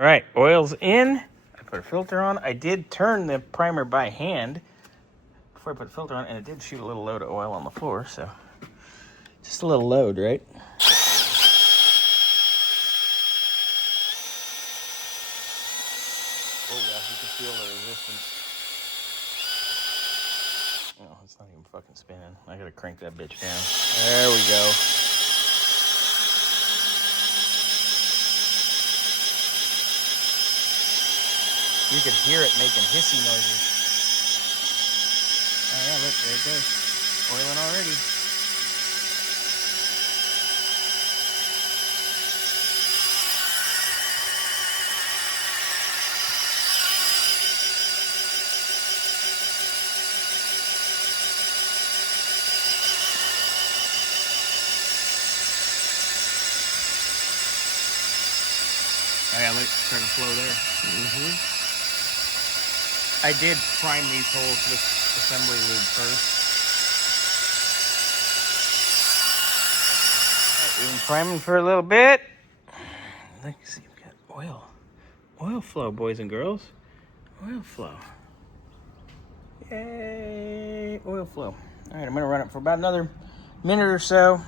All right, oil's in. I put a filter on. I did turn the primer by hand before I put the filter on, and it did shoot a little load of oil on the floor, so just a little load, right? Oh yeah, you can feel the resistance. Oh, it's not even fucking spinning. I gotta crank that bitch down. There we go. You could hear it making hissy noises. Oh yeah, look, there it goes. Oiling already. Oh yeah, look, it's starting to flow there. I did prime these holes with assembly lube first. Right, we've been priming for a little bit. Look, see, we've got oil. Oil flow, boys and girls. Oil flow. Yay, oil flow. All right, I'm gonna run it for about another minute or so.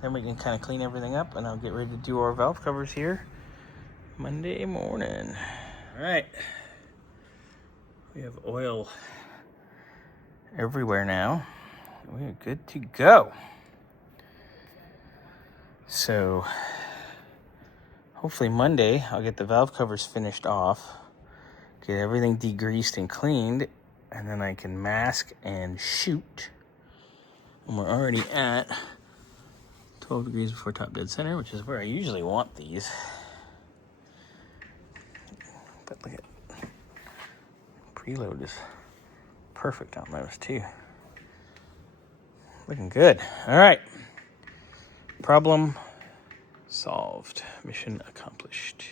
Then we can kind of clean everything up, and I'll get ready to do our valve covers here Monday morning. All right, we have oil everywhere now. We are good to go. So hopefully Monday I'll get the valve covers finished off, get everything degreased and cleaned, and then I can mask and shoot. And we're already at 12 degrees before top dead center, which is where I usually want these. But look at, preload is perfect on those too. Looking good. All right. Problem solved. Mission accomplished.